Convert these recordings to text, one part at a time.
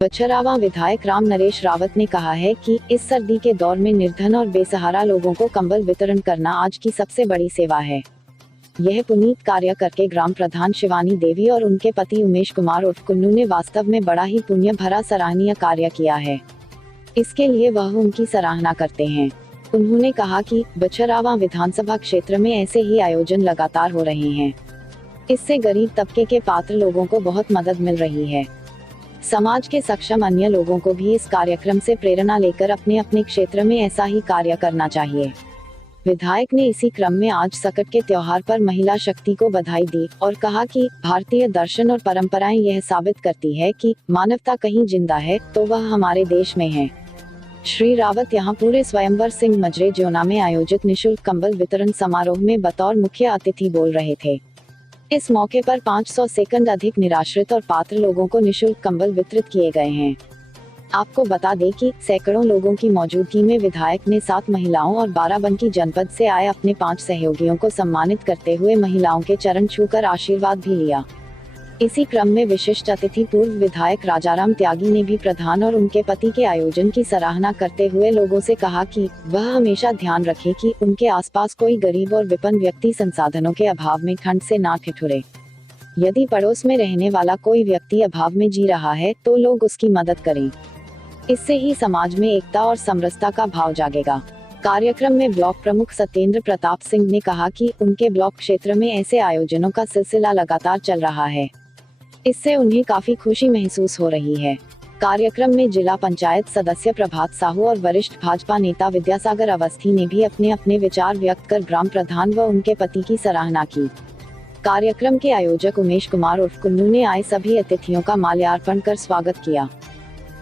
बछरावा विधायक राम नरेश रावत ने कहा है कि इस सर्दी के दौर में निर्धन और बेसहारा लोगों को कंबल वितरण करना आज की सबसे बड़ी सेवा है। यह पुनीत कार्य करके ग्राम प्रधान शिवानी देवी और उनके पति उमेश कुमार उर्फ कुन्नू ने वास्तव में बड़ा ही पुण्य भरा सराहनीय कार्य किया है। इसके लिए वह उनकी सराहना करते हैं। उन्होंने कहा कि बछरावा विधानसभा क्षेत्र में ऐसे ही आयोजन लगातार हो रहे हैं। इससे गरीब तबके के पात्र लोगों को बहुत मदद मिल रही है। समाज के सक्षम अन्य लोगों को भी इस कार्यक्रम से प्रेरणा लेकर अपने अपने क्षेत्र में ऐसा ही कार्य करना चाहिए। विधायक ने इसी क्रम में आज सकट के त्योहार पर महिला शक्ति को बधाई दी और कहा कि भारतीय दर्शन और परंपराएं यह साबित करती है कि मानवता कहीं जिंदा है तो वह हमारे देश में है। श्री रावत यहां पूरे स्वयंवर सिंह मजरे ज्योना में आयोजित निशुल्क कंबल वितरण समारोह में बतौर मुख्य अतिथि बोल रहे थे। इस मौके पर 500 से अधिक निराश्रित और पात्र लोगों को निशुल्क कंबल वितरित किए गए हैं। आपको बता दें कि सैकड़ों लोगों की मौजूदगी में विधायक ने 7 महिलाओं और बाराबंकी जनपद से आए अपने 5 सहयोगियों को सम्मानित करते हुए महिलाओं के चरण छूकर आशीर्वाद भी लिया। इसी क्रम में विशिष्ट अतिथि पूर्व विधायक राजाराम त्यागी ने भी प्रधान और उनके पति के आयोजन की सराहना करते हुए लोगों से कहा कि वह हमेशा ध्यान रखें कि उनके आसपास कोई गरीब और विपन्न व्यक्ति संसाधनों के अभाव में ठंड से ना ठिठुरे। यदि पड़ोस में रहने वाला कोई व्यक्ति अभाव में जी रहा है तो लोग उसकी मदद करें। इससे ही समाज में एकता और समरसता का भाव जागेगा। कार्यक्रम में ब्लॉक प्रमुख सत्येंद्र प्रताप सिंह ने कहा कि उनके ब्लॉक क्षेत्र में ऐसे आयोजनों का सिलसिला लगातार चल रहा है। इससे उन्हें काफी खुशी महसूस हो रही है। कार्यक्रम में जिला पंचायत सदस्य प्रभात साहू और वरिष्ठ भाजपा नेता विद्यासागर अवस्थी ने भी अपने अपने विचार व्यक्त कर ग्राम प्रधान व उनके पति की सराहना की। कार्यक्रम के आयोजक उमेश कुमार उर्फ कुन्नू ने आए सभी अतिथियों का माल्यार्पण कर स्वागत किया।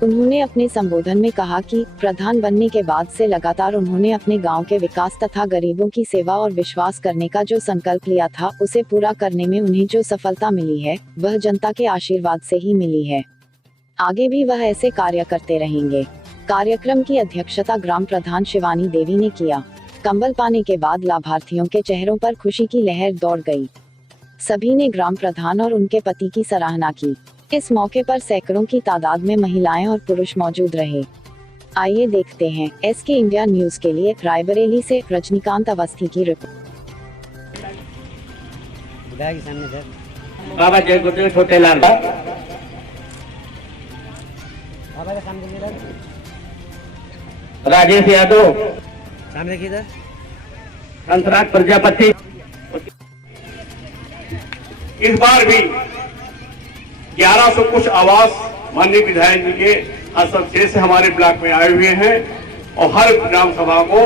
उन्होंने अपने संबोधन में कहा कि प्रधान बनने के बाद से लगातार उन्होंने अपने गांव के विकास तथा गरीबों की सेवा और विश्वास करने का जो संकल्प लिया था उसे पूरा करने में उन्हें जो सफलता मिली है वह जनता के आशीर्वाद से ही मिली है। आगे भी वह ऐसे कार्य करते रहेंगे। कार्यक्रम की अध्यक्षता ग्राम प्रधान शिवानी देवी ने किया। कंबल पाने के बाद लाभार्थियों के चेहरों पर खुशी की लहर दौड़ गई। सभी ने ग्राम प्रधान और उनके पति की सराहना की। इस मौके पर सैकड़ों की तादाद में महिलाएं और पुरुष मौजूद रहे। आइए देखते हैं SK इंडिया न्यूज के लिए रायबरेली से रजनीकांत अवस्थी की रिपोर्ट। बाबा जय गुरुदेव छोटे लाल राजेश यादव सामने किधर हंसराज प्रजापति। इस बार भी 1100 कुछ आवास माननीय विधायक जी के हस्तक्षेप से हमारे ब्लॉक में आए हुए हैं और हर ग्राम सभा को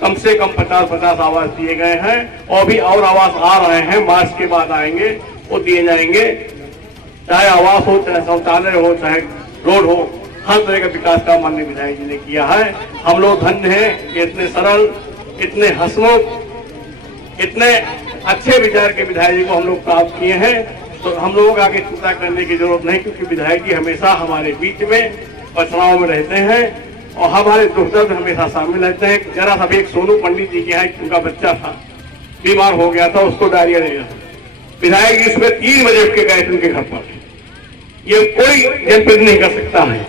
कम से कम 50-50 आवास दिए गए हैं और भी और आवास आ रहे हैं। मार्च के बाद आएंगे, वो दिए जाएंगे। चाहे आवास हो, चाहे शौचालय हो, चाहे रोड हो, हर तरह का विकास का माननीय विधायक जी ने किया है। हम लोग धन्य हैं कि इतने सरल, इतने हंसमुख, इतने अच्छे विचार के विधायक जी को हम लोग प्राप्त किए हैं। तो हम लोगों को आगे चिंता करने की जरूरत नहीं, क्योंकि विधायक जी हमेशा हमारे बीच में पछड़ाव में रहते हैं और हमारे दुख दर्द हमेशा शामिल रहते हैं। जरा सा भी एक सोनू पंडित जी के यहाँ उनका बच्चा था, बीमार हो गया था, उसको डायरिया ले गया। विधायक जी सुबह 3 बजे उठ के गए उनके घर पर। ये कोई जनप्रतिनिधि नहीं कर सकता है।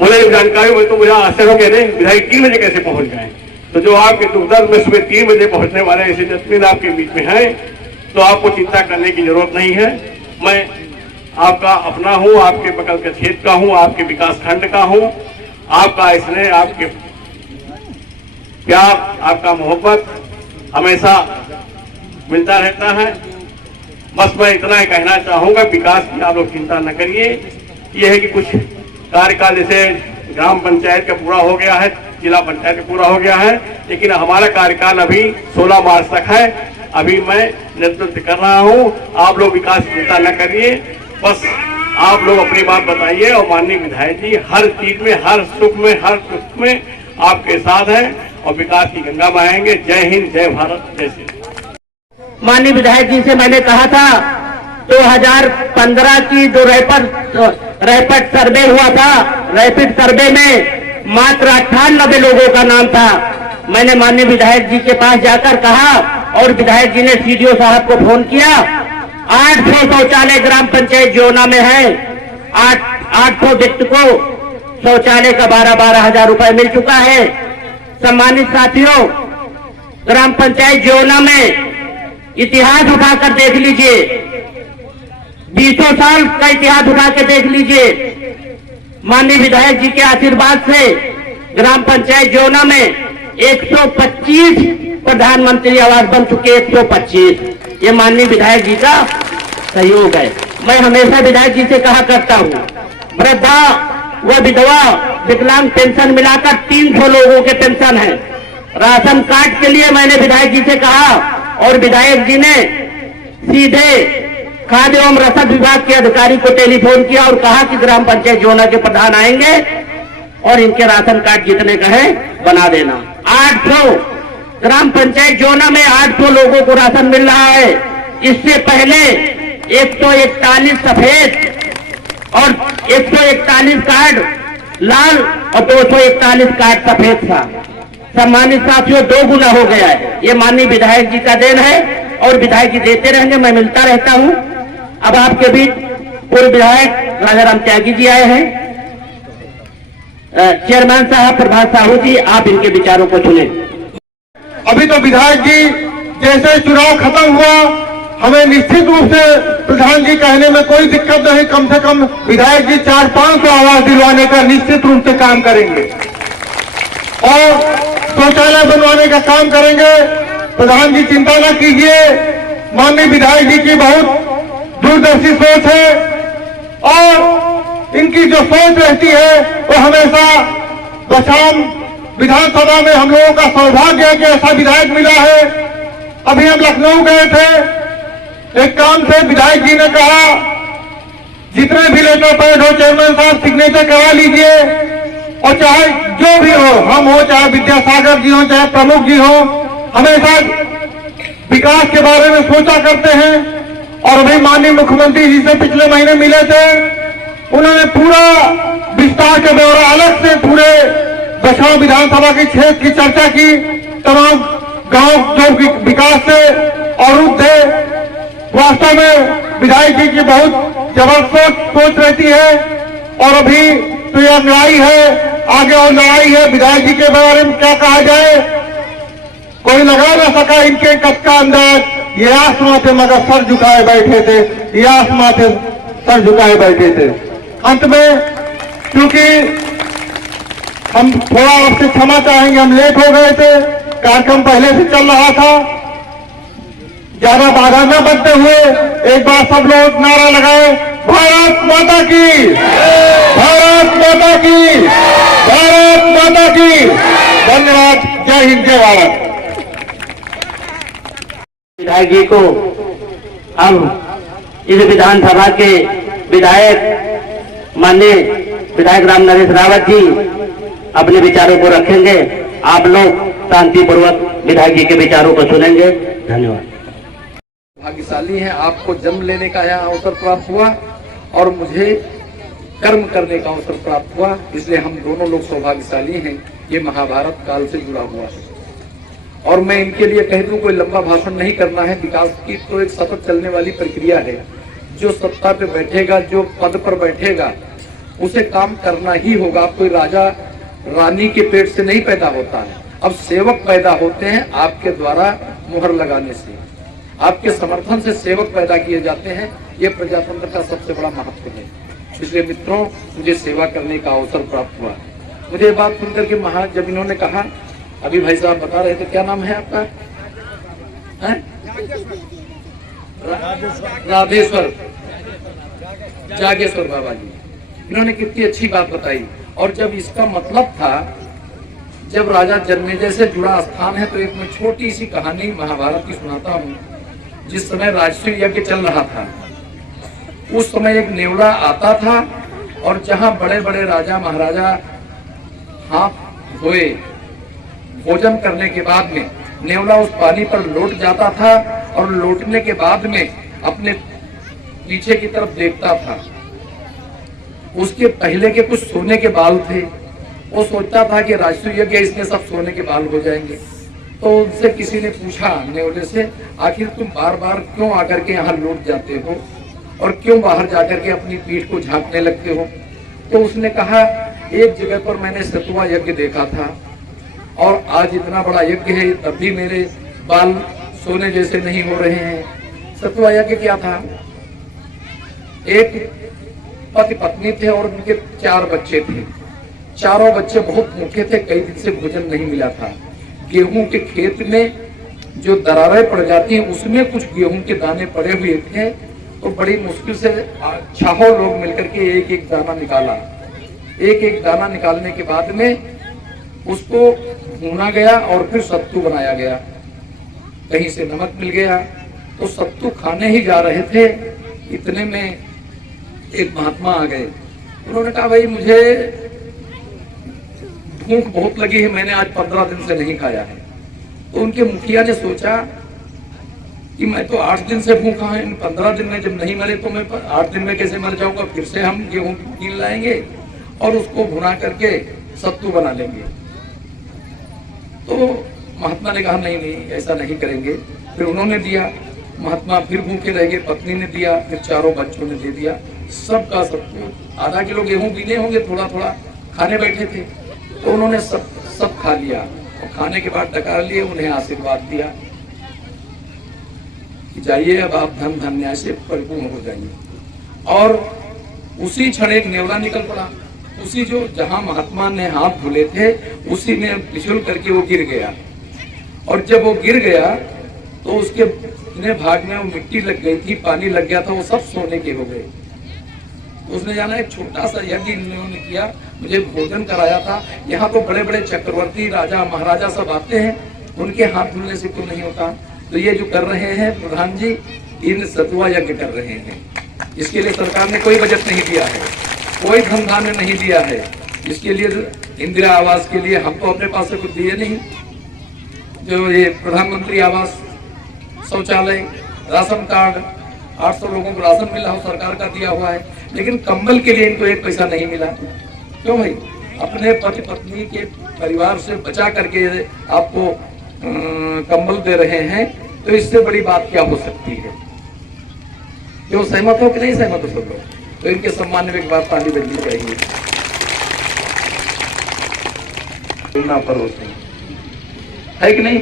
मुझे जानकारी हुई तो मुझे आश्चर्य हो गया, विधायक 3 बजे कैसे पहुंच गए। तो जो आपके दुख दर्द में सुबह 3 बजे पहुंचने वाले ऐसे जज्मेंट आपके बीच में है तो आपको चिंता करने की जरूरत नहीं है। मैं आपका अपना हूं, आपके बगल के क्षेत्र का हूं, आपके विकास खंड का हूं। आपका स्नेह, आपके प्यार, आपका मोहब्बत हमेशा मिलता रहता है। बस मैं इतना ही कहना चाहूंगा, विकास की आप लोग चिंता न करिए। यह है कि कुछ कार्यकाल जैसे ग्राम पंचायत का पूरा हो गया है, जिला पंचायत का पूरा हो गया है, लेकिन हमारा कार्यकाल अभी 16 मार्च तक है। अभी मैं नेतृत्व कर रहा हूं। आप लोग विकास की चिंता न करिए, बस आप लोग अपनी बात बताइए और माननीय विधायक जी हर चीज में, हर सुख में, हर दुख में आपके साथ हैं और विकास की गंगा बहाएंगे। जय हिंद, जय भारत, जय श्री राम। माननीय विधायक जी से मैंने कहा था 2015 की जो रैपिड सर्वे हुआ था, रैपिड सर्वे में मात्र 98 लोगों का नाम था। मैंने माननीय विधायक जी के पास जाकर कहा और विधायक जी ने CDO साहब को फोन किया। 800 शौचालय ग्राम पंचायत ज्योना में है। 800 व्यक्ति को शौचालय का 12-12 हजार रुपए मिल चुका है। सम्मानित साथियों, ग्राम पंचायत जोना में इतिहास उठाकर देख लीजिए, 20 साल का इतिहास उठा के देख लीजिए। माननीय विधायक जी के आशीर्वाद से ग्राम पंचायत जोना में 125 प्रधानमंत्री आवास बन चुके, 125। ये माननीय विधायक जी का सहयोग है। मैं हमेशा विधायक जी से कहा करता हूँ, वृद्धा व विधवा विकलांग पेंशन मिलाकर 300 लोगों के पेंशन है। राशन कार्ड के लिए मैंने विधायक जी से कहा और विधायक जी ने सीधे खाद्य एवं रसद विभाग के अधिकारी को टेलीफोन किया और कहा कि ग्राम पंचायत जोना के प्रधान आएंगे और इनके राशन कार्ड जितने का है बना देना। 800 ग्राम पंचायत जोना में 800 लोगों को राशन मिल रहा है। इससे पहले 141 सफेद और 141 कार्ड लाल और 241 कार्ड सफेद था। सम्मानित साथियों, 2 गुना हो गया है। ये माननीय विधायक जी का देन है और विधायक जी देते रहेंगे, मैं मिलता रहता हूं। अब आपके बीच पूर्व विधायक राजाराम त्यागी जी आए हैं। चेयरमैन साहब प्रभात साहू जी, आप इनके विचारों को सुने। अभी तो विधायक जी जैसे चुनाव खत्म हुआ, हमें निश्चित रूप से प्रधान जी कहने में कोई दिक्कत नहीं, कम से कम विधायक जी 400-500 आवास दिलवाने का निश्चित रूप से काम करेंगे और शौचालय बनवाने का काम करेंगे। प्रधान जी चिंता न कीजिए, माननीय विधायक जी की बहुत दूरदर्शी सोच है और इनकी जो सोच रहती है वो हमेशा बचाम विधानसभा में हम लोगों का सौभाग्य है कि ऐसा विधायक मिला है। अभी हम लखनऊ गए थे, एक काम से विधायक जी ने कहा जितने भी लेटर पैड हो चेयरमैन साहब सिग्नेचर करा लीजिए और चाहे जो भी हो, हम हो चाहे विद्यासागर जी हो चाहे प्रमुख जी हो, हमेशा विकास के बारे में सोचा करते हैं। और अभी माननीय मुख्यमंत्री जी से पिछले महीने मिले थे, उन्होंने पूरा विस्तार का ब्यौरा अलग से पूरे बछाव विधानसभा के क्षेत्र की चर्चा की, तमाम गांव जो विकास से और थे। वास्तव में विधायक जी की बहुत जबरदस्त सोच रहती है और अभी तो यह लड़ाई है, आगे और लड़ाई है। विधायक जी के बारे में क्या कहा जाए, कोई लगा न सका इनके कद का अंदाज। ये आसमां थे मगर सर झुकाए बैठे थे, ये आसमां थे सर झुकाए बैठे थे। अंत में क्योंकि हम थोड़ा आपसे क्षमा चाहेंगे, हम लेट हो गए थे, कार्यक्रम पहले से चल रहा था। ज्यादा बाधा न बनते हुए एक बार सब लोग नारा लगाए, भारत माता की, भारत माता की, भारत माता की। धन्यवाद। जय हिंद, जय भारत। विधायक जी को अब इस विधानसभा के विधायक माननीय विधायक राम नरेश रावत जी अपने विचारों को रखेंगे। आप लोग शांतिपूर्वक विधायक जी के विचारों को सुनेंगे। धन्यवाद। भाग्यशाली हैं, आपको जन्म लेने का यहाँ अवसर प्राप्त हुआ और मुझे कर्म करने का अवसर प्राप्त हुआ, इसलिए हम दोनों लोग सौभाग्यशाली हैं। ये महाभारत काल से जुड़ा हुआ है और मैं इनके लिए कह दूं, कोई लंबा भाषण नहीं करना है। विकास की तो एक सतत चलने वाली प्रक्रिया है। जो सत्ता पे बैठेगा, जो पद पर बैठेगा, उसे काम करना ही होगा। कोई राजा रानी के पेट से नहीं पैदा होता है, अब सेवक पैदा होते हैं आपके द्वारा मुहर लगाने से, आपके समर्थन से सेवक पैदा किए जाते हैं। ये प्रजातंत्र का सबसे बड़ा महत्व है। इसलिए मित्रों, मुझे सेवा करने का अवसर प्राप्त हुआ। मुझे बात सुनकर के जब इन्होंने कहा, अभी भाई साहब बता रहे थे, क्या नाम है आपका? राधेश्वर जागेश्वर बाबा जी। इन्होंने कितनी अच्छी बात बताई। और जब इसका मतलब था, जब राजा जन्मेजय से जुड़ा स्थान है, तो एक मैं छोटी सी कहानी महाभारत की सुनाता हूँ। जिस समय राजसूय यज्ञ चल रहा था, उस समय एक नेवला आता था और जहाँ बड़े बड़े राजा महाराजा हाथ धोए भोजन करने के बाद में नेवला उस पानी पर लौट जाता था और लौटने के बाद में अपने पीछे की तरफ देखता था। उसके पहले के कुछ सोने के बाल थे। वो सोचता था कि राजसूय यज्ञ इसमें सब सोने के बाल हो जाएंगे। तो उनसे किसी ने पूछा नेवले से, आखिर तुम बार बार क्यों आकर के यहाँ लौट जाते हो और क्यों बाहर जाकर के अपनी पीठ को झांकने लगते हो? तो उसने कहा एक जगह पर मैंने सतुआ यज्ञ देखा था और आज इतना बड़ा यज्ञ है, तब भी मेरे बाल सोने जैसे नहीं हो रहे हैं। सतुआ यज्ञ क्या था? एक पति पत्नी थे और उनके 4 बच्चे थे। चारों बच्चे बहुत भूखे थे, कई दिन से भोजन नहीं मिला था। गेहूं के खेत में जो दरारें पड़ जाती हैं उसमें कुछ गेहूं के दाने पड़े हुए थे, तो बड़ी मुश्किल से 6 लोग मिलकर के एक एक दाना निकाला। एक एक दाना निकालने के बाद में उसको भूना गया और फिर सत्तू बनाया गया। कहीं से नमक मिल गया तो सत्तू खाने ही जा रहे थे, इतने में एक महात्मा आ गए। उन्होंने कहा भाई मुझे भूख बहुत लगी है, मैंने आज 15 दिन से नहीं खाया है। तो उनके मुखिया ने सोचा कि मैं तो 8 दिन से भूखा हूं, इन 15 दिन में जब नहीं मरे तो मैं 8 दिन में कैसे मर जाऊंगा। फिर से हम गेहूं कीन लाएंगे और उसको भुना करके सत्तू बना लेंगे। तो महात्मा ने कहा नहीं नहीं ऐसा नहीं करेंगे। फिर उन्होंने दिया, महात्मा फिर भूखे रह गए, पत्नी ने दिया, फिर चारों बच्चों ने दे दिया। सबका सत्तू, आधा किलो गेहूं पीने होंगे, थोड़ा थोड़ा खाने बैठे थे, तो उन्होंने सब खा लिया और खाने के बाद डकार लिए, उन्हें आशीर्वाद दिया कि जाइए अब आप धन धान्य से परिपूर्ण हो जाइए। और उसी क्षण एक नेवला निकल पड़ा, उसी जो जहां महात्मा ने हाथ धुले थे उसी में फिसल करके वो गिर गया। और जब वो गिर गया तो उसके भाग में वो मिट्टी लग गई थी, पानी लग गया था, वो सब सोने के हो गए। तो उसने जाना एक छोटा सा यज्ञ इन्होंने किया, मुझे भोजन कराया था। यहाँ तो बड़े बड़े चक्रवर्ती राजा महाराजा सब आते हैं, उनके हाथ धुलने से क्यों नहीं होता? तो ये जो कर रहे हैं प्रधान जी, इन सतुआ यज्ञ कर रहे हैं। इसके लिए सरकार ने कोई बजट नहीं दिया है, कोई धन धान्य नहीं दिया है। इसके लिए इंदिरा आवास के लिए हम तो अपने पास से कुछ दिए नहीं। जो ये प्रधानमंत्री आवास, शौचालय, राशन कार्ड, 800 लोगों को राशन मिला हो, सरकार का दिया हुआ है, लेकिन कंबल के लिए इनको 1 पैसा नहीं मिला। क्यों भाई? अपने पति पत्नी के परिवार से बचा करके आपको कंबल दे रहे हैं, तो इससे बड़ी बात क्या हो सकती है? क्यों सहमत हो कि नहीं सहमत हो सब लोग? तो इनके सम्मान में एक बार ताली बजनी चाहिए। परोसनी है कि नहीं?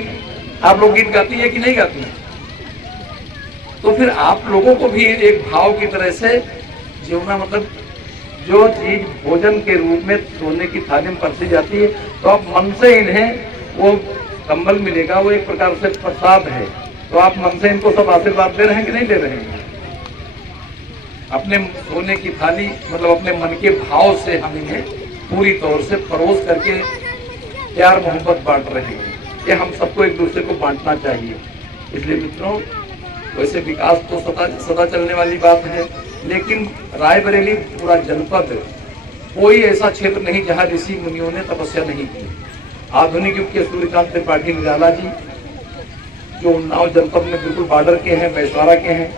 आप लोग गीत गाती है कि नहीं गाती है? तो फिर आप लोगों को भी एक भाव की तरह से जीवना, मतलब जो चीज भोजन के रूप में सोने की थाली में परसी जाती है, तो आप मन से इन्हें वो कंबल मिलेगा, वो एक प्रकार से प्रसाद है, तो आप मन से इनको सब आशीर्वाद दे रहे हैं कि नहीं दे रहे हैं? अपने सोने की थाली, मतलब अपने मन के भाव से हम इन्हें पूरी तौर से परोस करके प्यार मोहब्बत बांट रहे हैं। ये हम सबको एक दूसरे को बांटना चाहिए। इसलिए मित्रों, वैसे विकास तो सदा चलने वाली बात है, लेकिन रायबरेली पूरा जनपद, कोई ऐसा क्षेत्र नहीं जहां ऋषि मुनियों ने तपस्या नहीं की। आधुनिक युग के सूर्यकांत त्रिपाठी निराला जी, जो उन्नाव जनपद में बिल्कुल बॉर्डर के हैं, बैसवाड़ा के हैं।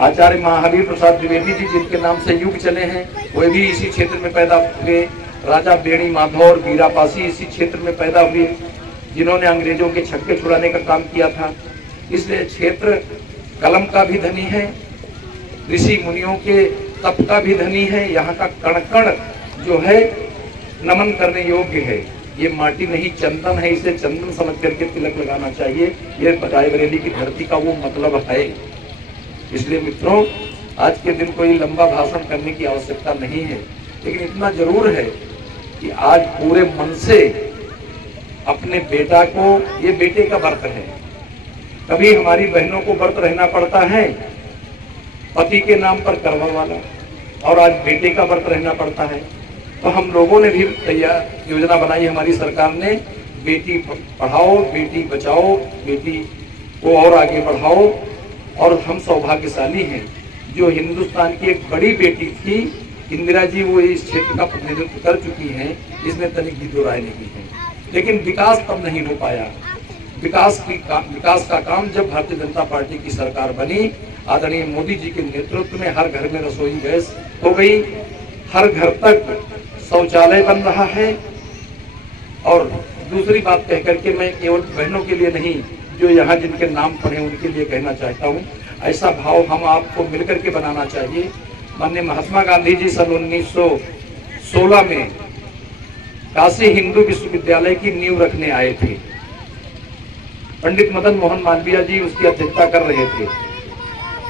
आचार्य महावीर प्रसाद द्विवेदी जी, जिनके नाम से युग चले हैं, वे भी इसी क्षेत्र में पैदा हुए। राजा बेणी माधव और बीरापासी इसी क्षेत्र में पैदा हुए, जिन्होंने अंग्रेजों के छक्के छुड़ाने का काम किया था। इसलिए क्षेत्र कलम का भी धनी है, ऋषि मुनियों के तप का भी धनी है। यहाँ का कण कण जो है नमन करने योग्य है। ये माटी नहीं, चंदन है, इसे चंदन समझ करके तिलक लगाना चाहिए। ये रायबरेली की धरती का वो मतलब है। इसलिए मित्रों, आज के दिन कोई लंबा भाषण करने की आवश्यकता नहीं है, लेकिन इतना जरूर है कि आज पूरे मन से अपने बेटा को, ये बेटे का व्रत है। कभी हमारी बहनों को व्रत रहना पड़ता है पति के नाम पर करवा वाला, और आज बेटे का व्रत रहना पड़ता है। तो हम लोगों ने भी तैयार योजना बनाई, हमारी सरकार ने, बेटी पढ़ाओ, बेटी बचाओ, बेटी को और आगे बढ़ाओ। और हम सौभाग्यशाली हैं, जो हिंदुस्तान की एक बड़ी बेटी थी इंदिरा जी, वो इस क्षेत्र का प्रतिनिधित्व कर चुकी हैं, इसमें तनिक भी दो राय नहीं है। लेकिन विकास तब नहीं हो पाया। विकास का काम जब भारतीय जनता पार्टी की सरकार बनी, आदरणीय मोदी जी के नेतृत्व में हर घर में रसोई गैस हो गई, हर घर तक शौचालय बन रहा है। और दूसरी बात कह करके मैं केवल बहनों के लिए नहीं, जो यहाँ जिनके नाम पढ़े उनके लिए कहना चाहता हूँ, ऐसा भाव हम आपको मिलकर के बनाना चाहिए। माननीय महात्मा गांधी जी सन 2016 में काशी हिंदू विश्वविद्यालय की नींव रखने आए थे। पंडित मदन मोहन मालवीय जी उसकी अध्यक्षता कर रहे थे।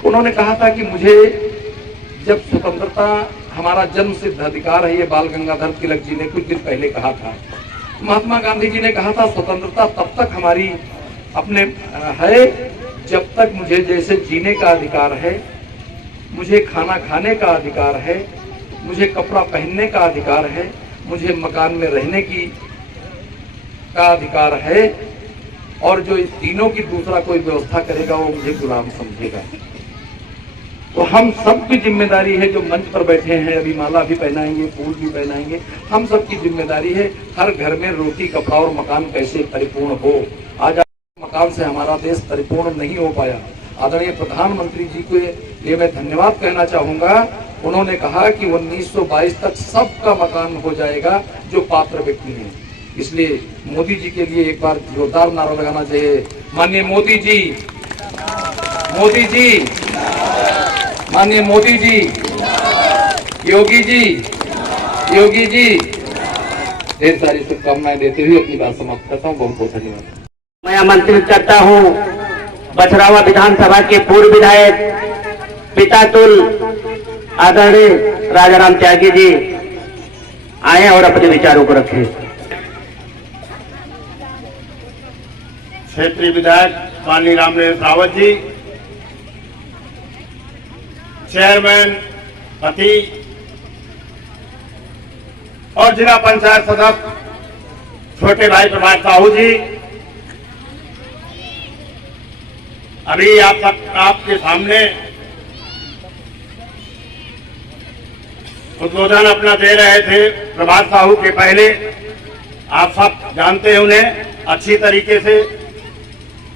उन्होंने कहा था कि मुझे जब स्वतंत्रता हमारा जन्म सिद्ध अधिकार है, ये बाल गंगाधर तिलक जी ने कुछ दिन पहले कहा था। महात्मा गांधी जी ने कहा था स्वतंत्रता तब तक हमारी अपने है जब तक मुझे जैसे जीने का अधिकार है, मुझे खाना खाने का अधिकार है, मुझे कपड़ा पहनने का अधिकार है, मुझे मकान में रहने का अधिकार है, और जो इस तीनों की दूसरा कोई व्यवस्था करेगा वो मुझे गुलाम समझेगा। तो हम सब की जिम्मेदारी है, जो मंच पर बैठे हैं, अभी माला भी पहनाएंगे, फूल भी पहनाएंगे, हम सब की जिम्मेदारी है हर घर में रोटी कपड़ा और मकान कैसे परिपूर्ण हो। आज मकान से हमारा देश परिपूर्ण नहीं हो पाया। आदरणीय प्रधानमंत्री जी को ये मैं धन्यवाद कहना चाहूंगा। उन्होंने कहा कि 1922 तक सबका मकान हो जाएगा जो पात्र व्यक्ति हैं। इसलिए मोदी जी के लिए एक बार जोरदार नारा लगाना चाहिए। माननीय मोदी जी, मोदी जी, माननीय मोदी जी, योगी जी, योगी जी। ढेर सारी शुभकामनाएं देते हुए अपनी बात समाप्त करता हूँ। बहुत बहुत धन्यवाद। मैं आमंत्रित करता हूँ बछरावा विधानसभा के पूर्व विधायक पितातुल आदरणीय राजाराम त्यागी जी आए और अपने विचारों को रखें। क्षेत्रीय विधायक माननीय रामनरेश रावत जी, चेयरमैन पति और जिला पंचायत सदस्य छोटे भाई प्रभात साहू जी, अभी आपके सामने उद्बोधन अपना दे रहे थे प्रभात साहू के पहले। आप सब जानते हैं उन्हें अच्छी तरीके से।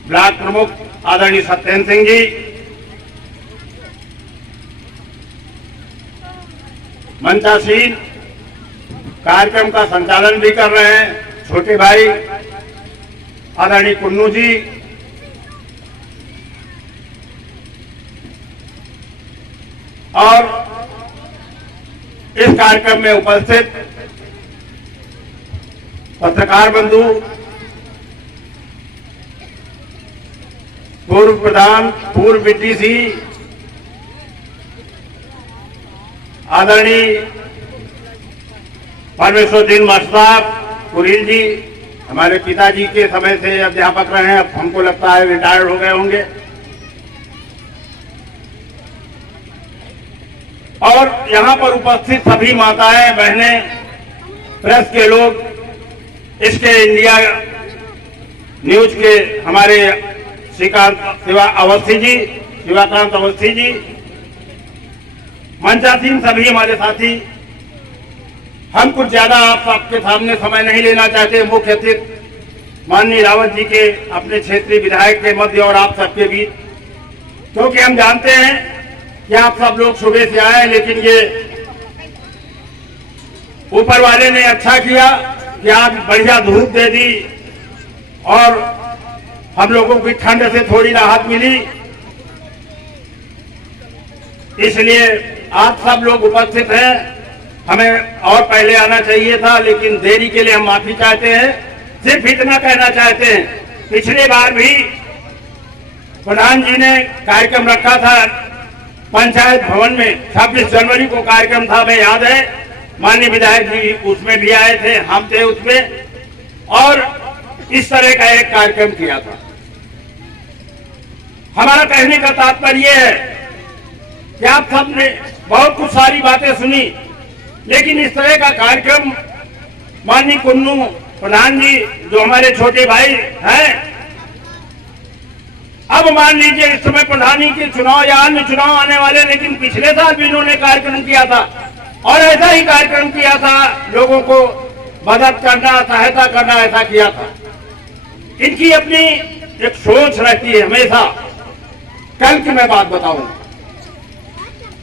ब्लॉक प्रमुख आदरणीय सत्येंद्र सिंह जी, मंचासीन कार्यक्रम का संचालन भी कर रहे हैं छोटे भाई आदरणीय कुन्नू जी, और इस कार्यक्रम में उपस्थित पत्रकार बंधु, पूर्व प्रधान, पूर्व बीटीसी आदरणीय परमेश्वरदीन मास्टर साहब कुरील जी, हमारे पिताजी के समय से अध्यापक रहे हैं, अब हमको लगता है रिटायर्ड हो गए होंगे, और यहाँ पर उपस्थित सभी माताएं बहनें, प्रेस के लोग, इसके इंडिया न्यूज के हमारे शिवाकांत अवस्थी जी, मंचासीन सभी हमारे साथी। हम कुछ ज्यादा आप सबके सामने समय नहीं लेना चाहते। मुख्य अतिथि माननीय रावत जी के अपने क्षेत्रीय विधायक के मध्य और आप सबके बीच, क्योंकि हम जानते हैं कि आप सब लोग सुबह से आए, लेकिन ये ऊपर वाले ने अच्छा किया कि आज बढ़िया धूप दे दी और हम लोगों की ठंड से थोड़ी राहत मिली। इसलिए आप सब लोग उपस्थित हैं। हमें और पहले आना चाहिए था, लेकिन देरी के लिए हम माफी चाहते हैं। सिर्फ इतना कहना चाहते हैं, पिछले बार भी प्रधान जी ने कार्यक्रम रखा था पंचायत भवन में, 26 जनवरी को कार्यक्रम था, हमें याद है। माननीय विधायक जी उसमें भी आए थे, हम थे उसमें, और इस तरह का एक कार्यक्रम किया था। हमारा कहने का तात्पर्य है कि आप सबने बहुत कुछ सारी बातें सुनी, लेकिन इस तरह का कार्यक्रम माननीय कुन्नू प्रधान जी जो हमारे छोटे भाई हैं, अब मान लीजिए इस समय प्रधानी के चुनाव या अन्य चुनाव आने वाले, लेकिन पिछले साल भी इन्होंने कार्यक्रम किया था और ऐसा ही कार्यक्रम किया था, लोगों को मदद करना, सहायता करना, ऐसा किया था। इनकी अपनी एक सोच रहती है हमेशा। कल की मैं बात बताऊं,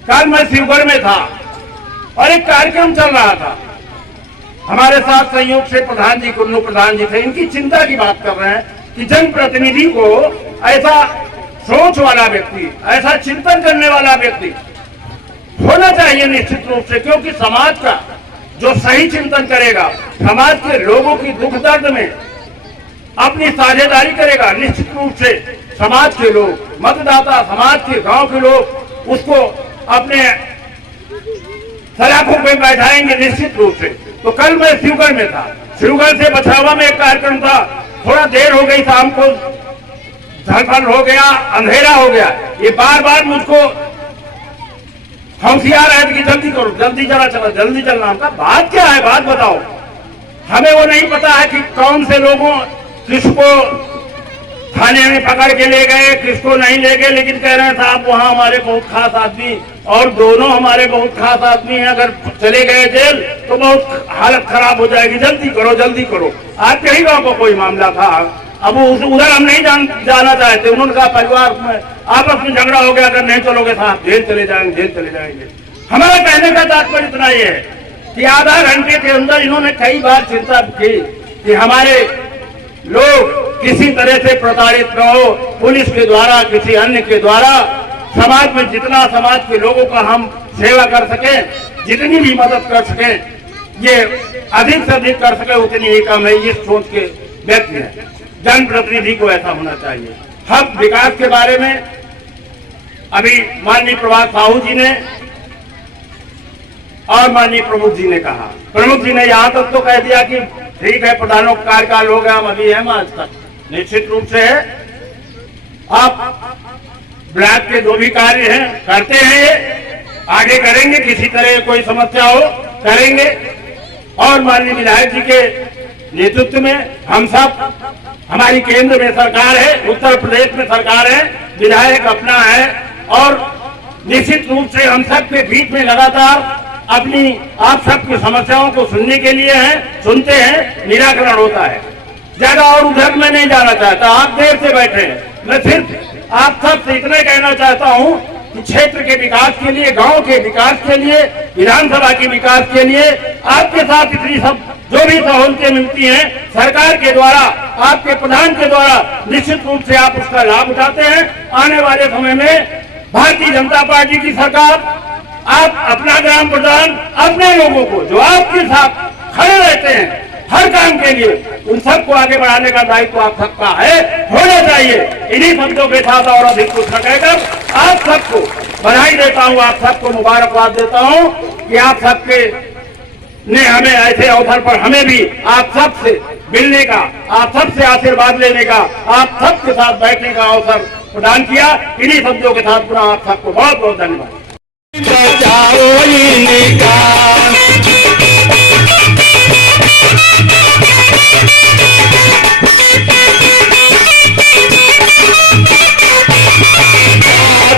कल मैं शिवगढ़ में था और एक कार्यक्रम चल रहा था। हमारे साथ संयोग से प्रधान जी, कुन्नू प्रधान जी थे। इनकी चिंता की बात कर रहे हैं कि जनप्रतिनिधि को ऐसा सोच वाला व्यक्ति, ऐसा चिंतन करने वाला व्यक्ति होना चाहिए निश्चित रूप से, क्योंकि समाज का जो सही चिंतन करेगा, समाज के लोगों की दुख दर्द में अपनी साझेदारी करेगा, निश्चित रूप से समाज के लोग, मतदाता, समाज के गांव के लोग उसको अपने सलाखों पे बैठाएंगे निश्चित रूप से। तो कल मैं शिवगढ़ में था, शिवगढ़ से बछावा में एक कार्यक्रम था, थोड़ा देर हो गई, शाम को झलफल हो गया, अंधेरा हो गया। ये बार बार मुझको होशियार है कि जल्दी करो, जल्दी चला चला, जल्दी चलना। हमका बात क्या है, बात बताओ। हमें वो नहीं पता है कि कौन से लोगों किसको थाने में पकड़ के ले गए, किसको नहीं ले गए, लेकिन कह रहे हैं साहब वहां हमारे बहुत खास आदमी, और दोनों हमारे बहुत खास आदमी हैं, अगर चले गए जेल तो बहुत हालत खराब हो जाएगी, जल्दी करो जल्दी करो। आपके ही गांव का कोई मामला था, अब उधर हम नहीं जाना चाहते, उन्होंने कहा परिवार में आपस में झगड़ा हो गया, अगर नहीं चलोगे साहब जेल चले जाएंगे, जेल चले जाएंगे। हमारा कहने का तात्पर्य इतना ही है कि आधा घंटे के अंदर इन्होंने कई बार चिंता की कि हमारे लोग किसी तरह से प्रताड़ित न हो, पुलिस के द्वारा, किसी अन्य के द्वारा। समाज में जितना समाज के लोगों का हम सेवा कर सके, जितनी भी मदद कर सके, ये अधिक से अधिक कर सके उतनी ही कम है, ये सोच के व्यक्ति है। जनप्रतिनिधि को ऐसा होना चाहिए। हम विकास के बारे में अभी माननीय प्रभात साहू जी ने और माननीय प्रमुख जी ने कहा, प्रमुख जी ने यहाँ तक तो कह दिया कि ठीक है प्रधानों का कार्यकाल हो गया, हम अभी है आज तक, निश्चित रूप से है। आप ब्लॉक के जो भी कार्य हैं करते हैं, आगे करेंगे, किसी तरह कोई समस्या हो करेंगे। और माननीय विधायक जी के नेतृत्व में हम सब, हमारी केंद्र में सरकार है, उत्तर प्रदेश में सरकार है, विधायक अपना है, और निश्चित रूप से हम सब के बीच में लगातार अपनी आप सबकी समस्याओं को सुनने के लिए हैं, सुनते हैं, निराकरण होता है। ज्यादा और उधर में नहीं जाना चाहता, आप देर से बैठे हैं। मैं सिर्फ आप सब से इतना कहना चाहता हूं कि क्षेत्र के विकास के लिए, गांव के विकास के लिए, विधानसभा के विकास के लिए आपके साथ इतनी सब जो भी सहूलतें मिलती हैं सरकार के द्वारा, आपके प्रधान के द्वारा, निश्चित रूप से आप उसका लाभ उठाते हैं। आने वाले समय में भारतीय जनता पार्टी की सरकार, आप अपना ग्राम प्रधान अपने लोगों को जो आपके साथ खड़े रहते हैं हर काम के लिए, उन सबको आगे बढ़ाने का दायित्व आप सबका है, होना चाहिए। इन्हीं शब्दों के साथ और अधिक कुछ न कहकर आप सबको बधाई देता हूं, आप सबको मुबारकबाद देता हूं कि आप सबके ने हमें ऐसे अवसर पर हमें भी आप सबसे मिलने का, आप सबसे आशीर्वाद लेने का, आप सबके साथ बैठने का अवसर प्रदान किया। इन्हीं शब्दों के साथ पुनः आप सबको बहुत बहुत धन्यवाद।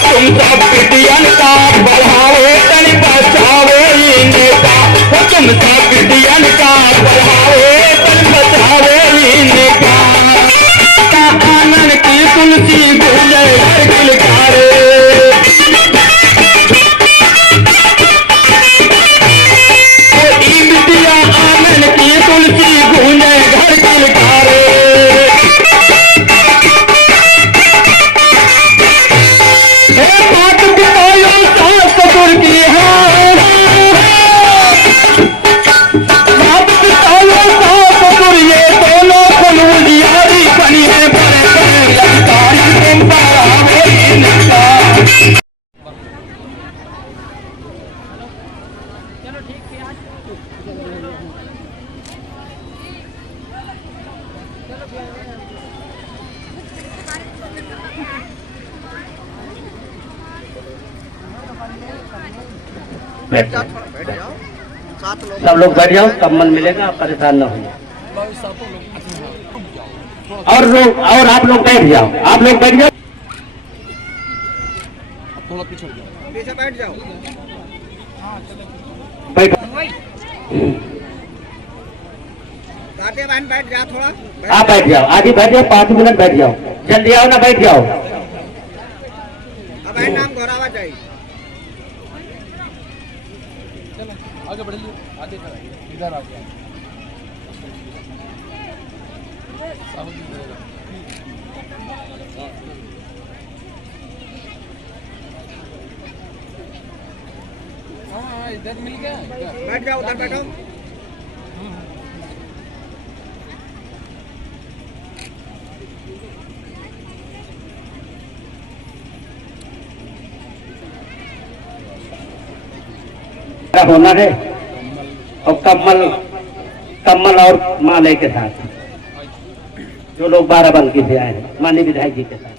तुम सब पिटियन का बढ़ाओ तन बचाओ इनका, तुम सब पिटियन का बढ़ाओ तन बचाओ इनका। आनंद की तुलसी गूंजे किलकारे, बिटिया आनंद की तुलसी गूंजे घर किलकारे। सब लोग बैठ जाओ, तब मन मिलेगा, आप परेशान न होइए। और लोग, और आप लोग बैठ जाओ, आप लोग बैठ जाओ, थोड़ा पीछे बैठ जाओ, बैठो, बैठ जाओ थोड़ा, आप बैठ जाओ, आगे बैठ जाओ, 5 मिनट बैठ जाओ, जल्दी आओ ना, बैठ जाओ। अब नाम घोरावा चाहिए, आगे बढ़ लीजिए, आगे इधर आ गया इधर मिल गया, बैठ जाओ, उधर बैठो। होना है और कम्बल और माले के साथ जो लोग बाराबंकी से आए हैं माननीय विधायक जी के साथ।